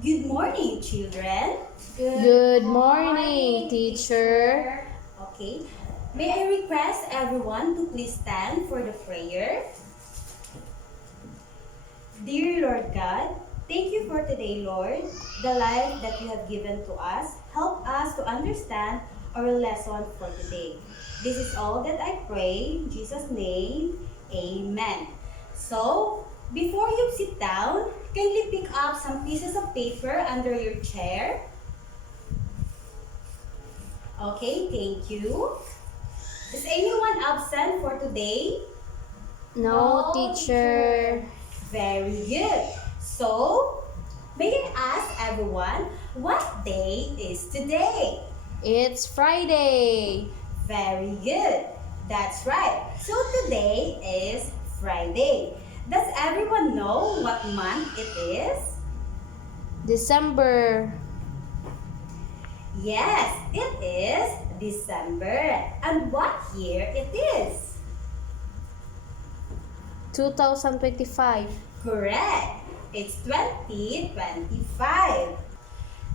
Good morning, children. Good morning, teacher. Okay. May I request everyone to please stand for the prayer? Dear Lord God, thank you for today, Lord, the life that you have given to us. Help us to understand our lesson for today. This is all that I pray. In Jesus' name, amen. So, before you sit down, kindly pick up some pieces of paper under your chair. Okay, thank you. Is anyone absent for today? No, teacher. Very good. So, may I ask everyone, what day is today? It's Friday. Very good. That's right. So, today is Friday. Does everyone know what month it is? December. Yes, it is December. And what year it is? 2025. Correct. It's 2025.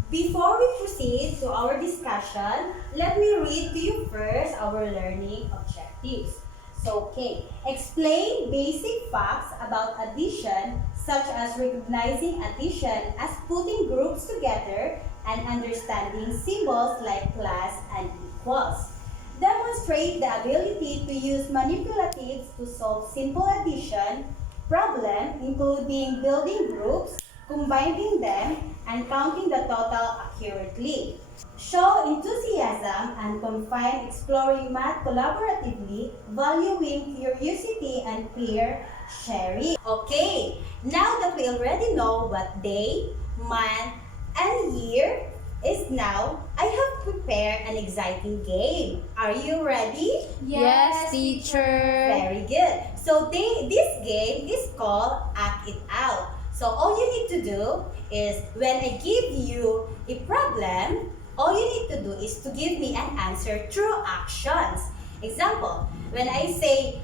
Before we proceed to our discussion, let me read to you first our learning objectives. So, okay, explain basic facts about addition, such as recognizing addition as putting groups together and understanding symbols like plus and equals. Demonstrate the ability to use manipulatives to solve simple addition problem, including building groups, combining them, and counting the total accurately. Show enthusiasm and confine exploring math collaboratively, valuing curiosity and peer sharing. Okay, now that we already know what day, month, and year is now, I have prepared an exciting game. Are you ready? Yes, teacher. Very good. So this game is called Act It Out. So all you need to do is when I give you a problem, all you need to do is to give me an answer through actions. Example, when I say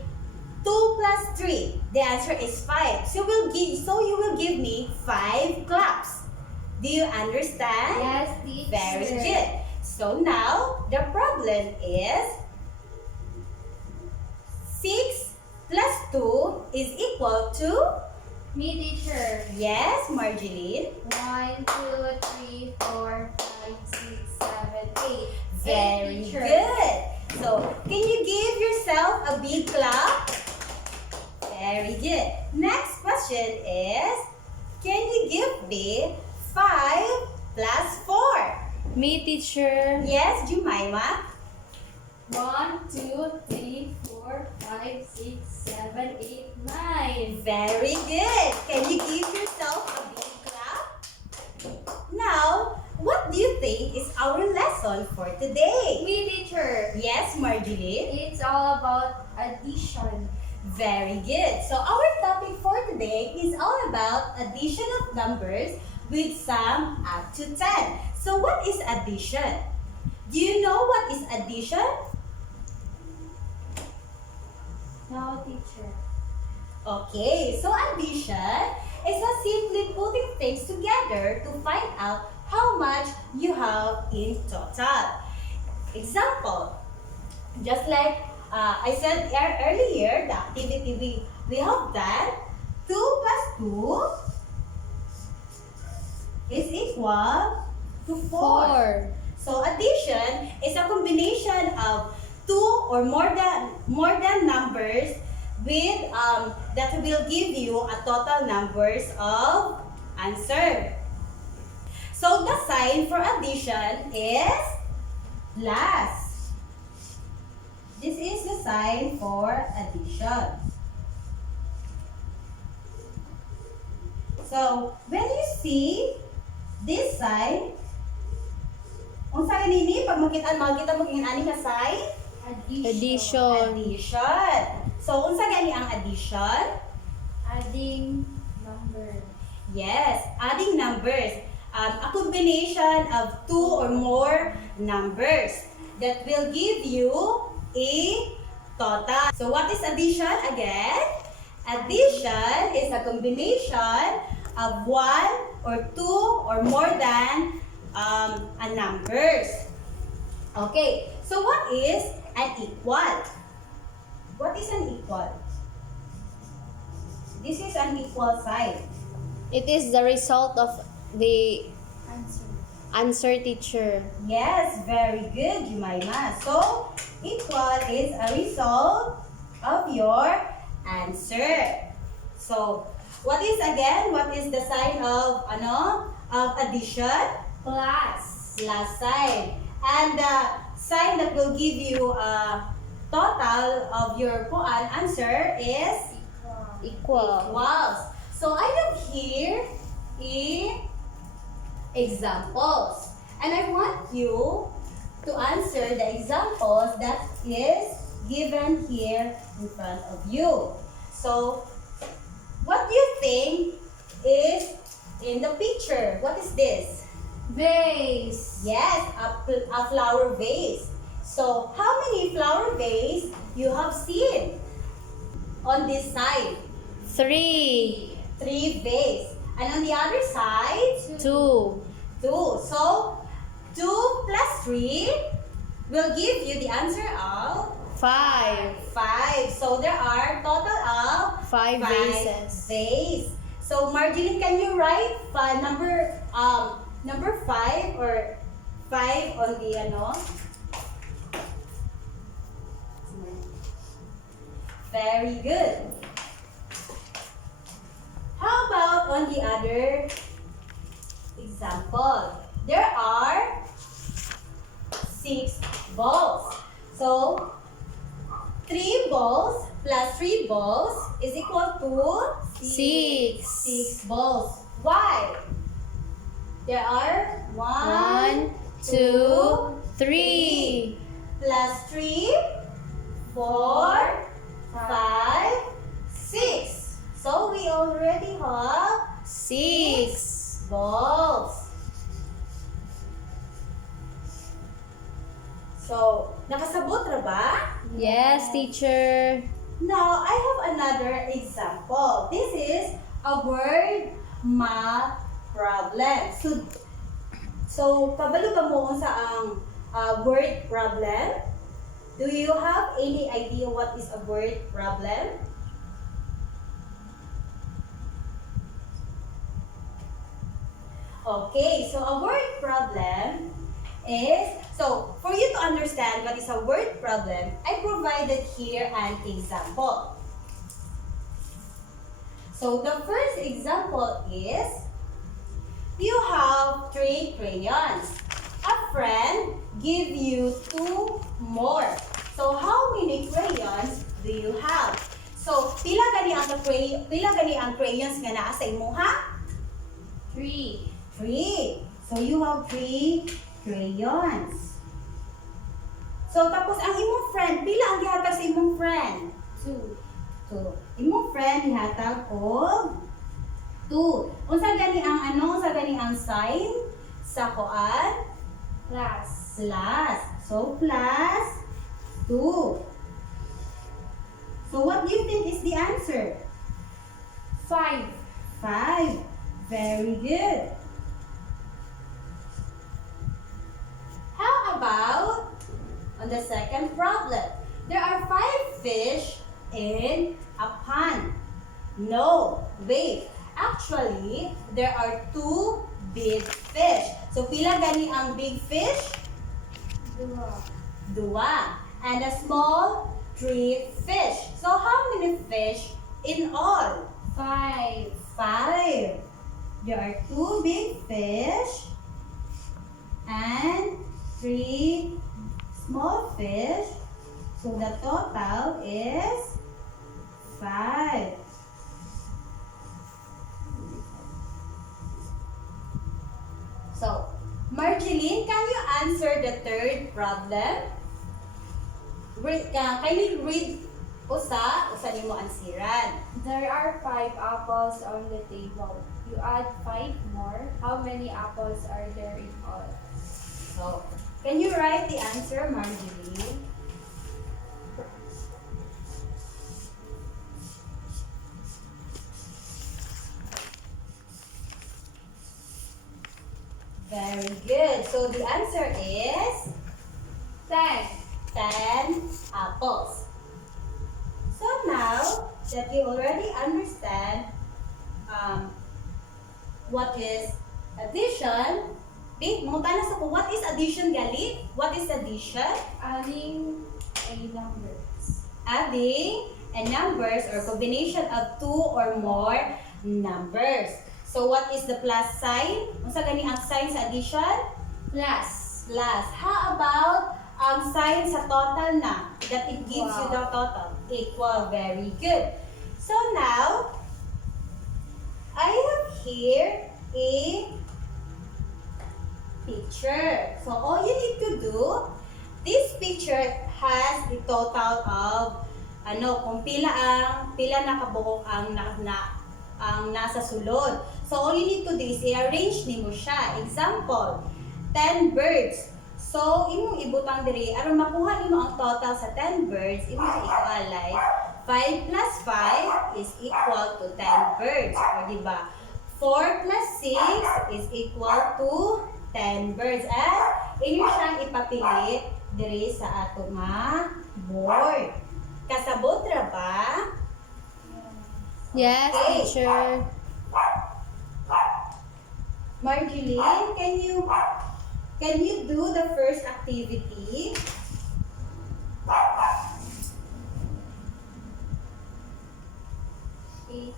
2 plus 3, the answer is 5. So you will give me 5 claps. Do you understand? Yes, teacher. Very good. So now, the problem is 6 plus 2 is equal to? Me, teacher. Yes, Marjeline. 1, 2, 3, 4, 5, 6, 7, 8. Very good. So, can you give yourself a big clap? Very good. Next question is, can you give me 5 plus 4? Me, teacher. Yes, Jemima. 1, 2, 3, 4, 5, 6, 7, 8, 9. Very good. Can you give yourself a big clap? Now, what do you think is our lesson for today? Me, teacher. Yes, Marjorie. It's all about addition. Very good. So our topic for today is all about addition of numbers with sum up to 10. So what is addition? Do you know what is addition? No, teacher. Okay, so addition is simply putting things together to find out how much you have in total. Example, just like I said earlier, the activity we have done, 2 plus 2 is equal to 4. So addition is a combination of 2 or more than numbers with that will give you a total numbers of answer. So the sign for addition is plus. This is the sign for addition. So when you see this sign, unsa ganini pag makita mo kung ani nga sign? Addition. Addition. So unsa gani ang addition? Adding number. Yes, adding numbers. A combination of 2 or more numbers that will give you a total. So what is addition again? Addition is a combination of 1 or 2 or more than a numbers. Okay, so what is an equal? What is an equal? This is an equal sign. It is the result of the answer, teacher. Yes, very good, Jemima. So, equal is a result of your answer. So, what is the sign of addition? Plus. Plus sign. And the sign that will give you a total of your answer is Equal. equals. So I have here examples. And I want you to answer the examples that is given here in front of you. So, what do you think is in the picture? What is this? Vase. Yes, a flower vase. So, how many flower vase you have seen on this side? 3. 3 vase. And on the other side, 2. 2. So, 2 plus 3 will give you the answer of 5. 5. So, there are total of 5 vases. vase. So, Marjeline, can you write number 5 or 5 on the Very good. How about on the other example? There are 6 balls. So, 3 balls plus 3 balls is equal to 6. 6 balls. Why? There are 1, 2, 3. plus 3, 4, 5, 6. So, we already have 6. balls. So, nakasabot ra ba? Yes, teacher. Now, I have another example. This is a word math problem. So kabalo ka mo sa ang word problem? Do you have any idea what is a word problem? Okay, so a word problem is, so for you to understand what is a word problem, I provided here an example. So the first example is, you have 3 crayons. A friend give you 2 more. So how many crayons do you have? So pila gani ang crayons nga naa sa imuha? 3. 3. So you have 3 crayons. So tapos ang imong friend, pila ang gihatag sa imong friend? 2. 2. Imong friend gihatag og 2. Unsa gani ang sign sa kuan? Plus. Plus. So plus 2. So what do you think is the answer? 5. 5. Very good. How about on the second problem? There are 5 fish in a pond. No, wait. Actually, there are 2 big fish. So, pila gani ang big fish? 2. 2. And a small 3 fish. So, how many fish in all? 5. 5. There are 2 big fish and 3 small fish. So, the total is 5. So, Marjeline, can you answer the third problem? Kindly read usa nimo ansiran. There are 5 apples on the table. You add 5 more. How many apples are there in all? So, can you write the answer, Marjorie? Very good. So the answer is 10. 10 apples. So now that you already understand what is addition, mangutan na sa ko, what is addition gali? What is addition? Adding a numbers. Adding a numbers or combination of two or more numbers. So what is the plus sign? Unsa gani ang sign sa addition? Plus. Plus. How about ang sign sa total na? That it gives you the total. Equal. Very good. So now, I have here a picture. So all you need to do, this picture has the total of kung pila na kabuok ang nasa sulod. So all you need to do is i-arrange nimo siya. Example, 10 birds. So imong ibutang diri aron makuha nimo ang total sa 10 birds, imo sa equal like 5 plus 5 is equal to 10 birds. O diba? 4 plus 6 is equal to 10 birds. At inyo siyang ipapilit diri sa ato nga board. Kasabot ra ba? Yes, Okay. teacher. Marjeline, can you do the first activity? Eight.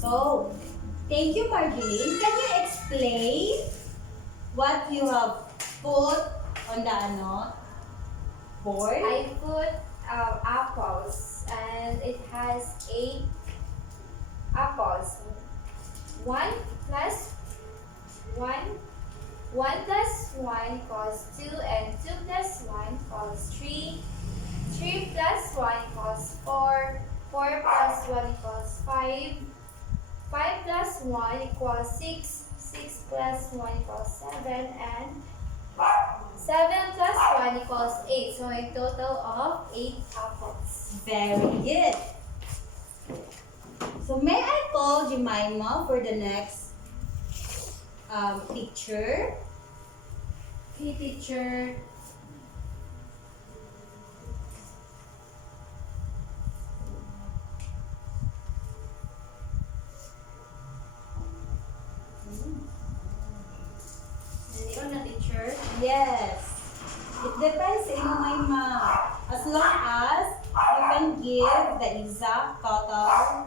So, thank you, Marjeline. Can you explain what you have put on the board? I put apples and it has 8 apples. 1 plus 1 plus 1 equals 2 and 2 plus 1 equals 3. 3 plus 1 equals 4. 4 plus 1 equals 5. 5 plus 1 equals 6. 6 plus 1 equals 7. And 7 plus 1 equals 8. So a total of 8 apples. Very good. So, may I call Jemima for the next picture? Okay, teacher. Ikaw na, teacher. Yes. It depends sa imo Mayma. As long as you can give the exact total.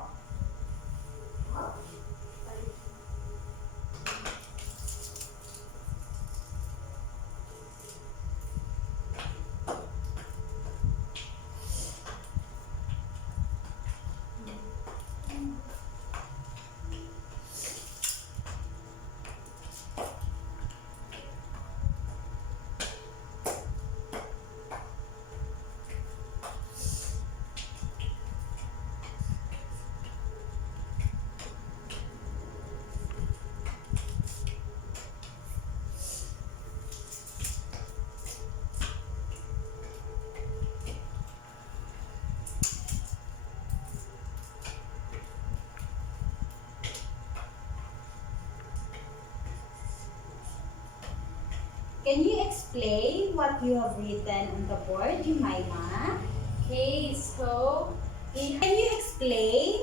can you explain what you have written on the board, Jemima? Okay, so Can you explain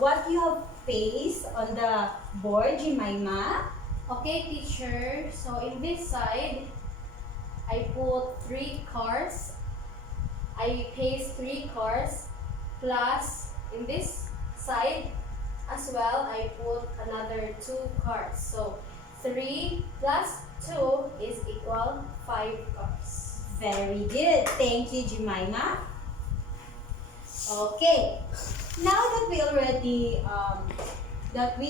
what you have pasted on the board, Jemima? okay, teacher. So in this side, I put 3 cards. I paste 3 cards. Plus, in this side as well, I put another 2 cards. So 3 plus 2 is equal 5 cards. Very good. Thank you, Jemima. Okay. Now that we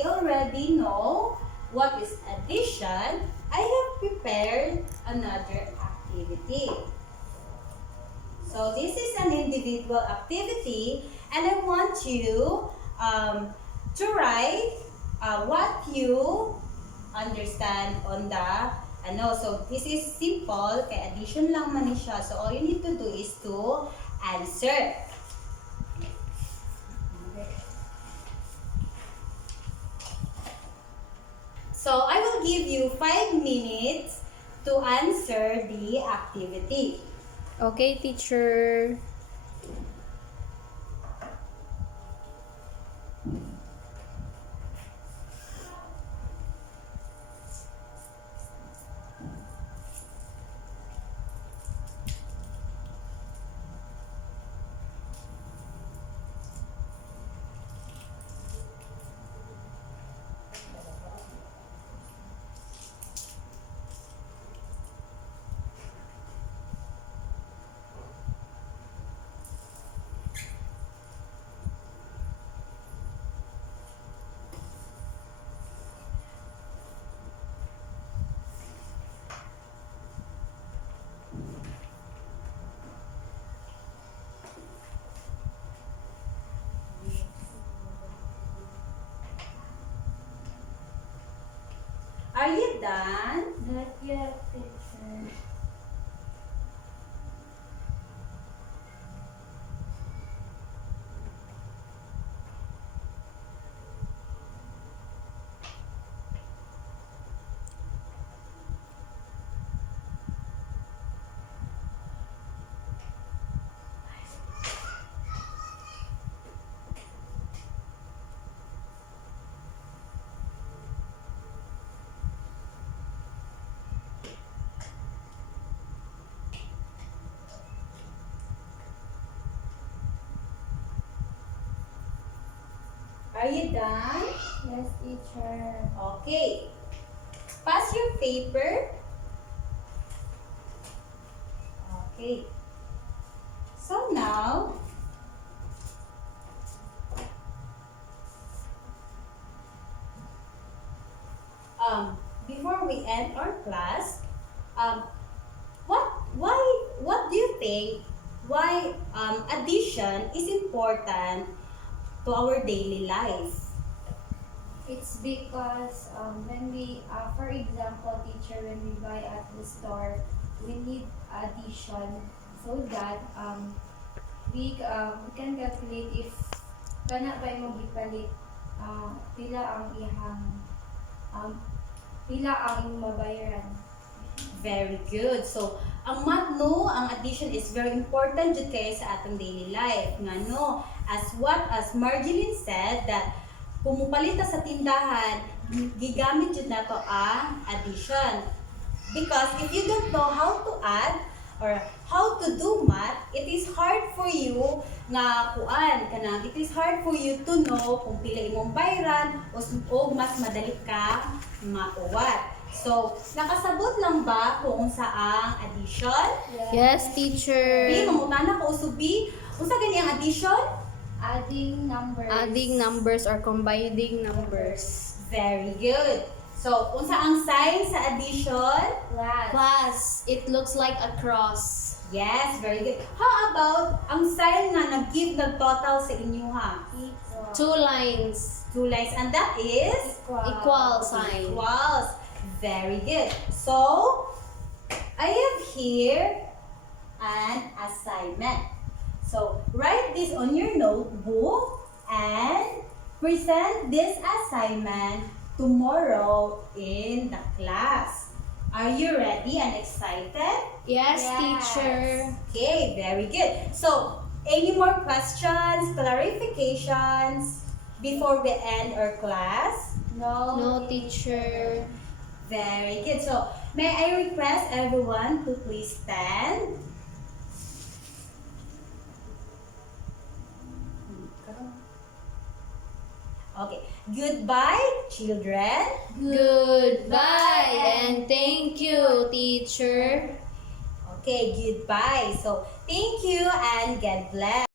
already know what is addition, I have prepared another activity. So this is an individual activity, and I want you to write what you understand on the So this is simple, kay addition lang man ni siya. So all you need to do is to answer. So I will give you 5 minutes to answer the activity. Okay, teacher. Are you done? Not yet, teacher. Are you done? Yes, teacher. Okay. Pass your paper. Okay. So now, before we end our class, what do you think? Why addition is important to our daily life? It's because when we, for example, teacher, when we buy at the store, we need addition so that we can calculate if kana ba mo gipalit pila ang ihang pila ang imong mabayaran. Very good. So, ang math, no, ang addition is very important jud kay sa atong daily life. Nga no, as Marjeline said that kung mupalit ta sa tindahan, gigamit jud nato ang addition. Because if you don't know how to add or how to do math, it is hard for you nga kuan kanang it is hard for you to know kung pila imong bayaran o mas madali ka mauwat. So, nakasabot lang ba kung saang addition? Yes, teacher. Bi, mangutana ko usubi, unsa gani ang addition? Adding numbers. Adding numbers or combining numbers. Very good. So, unsa ang sign sa addition? Plus. Plus, it looks like a cross. Yes, very good. How about ang sign na nag-give ng total sa inyo ha? Equal. 2 lines. 2 lines, and that is Equal sign. equals. Very good. So, I have here an assignment. So, write this on your notebook and present this assignment tomorrow in the class. Are you ready and excited? Yes, Yes. teacher. Okay, very good. So, any more questions, clarifications before we end our class? No, teacher. Very good. So, may I request everyone to please stand? Okay. Goodbye, children. Goodbye and thank you, teacher. Okay, goodbye. So, thank you and God bless.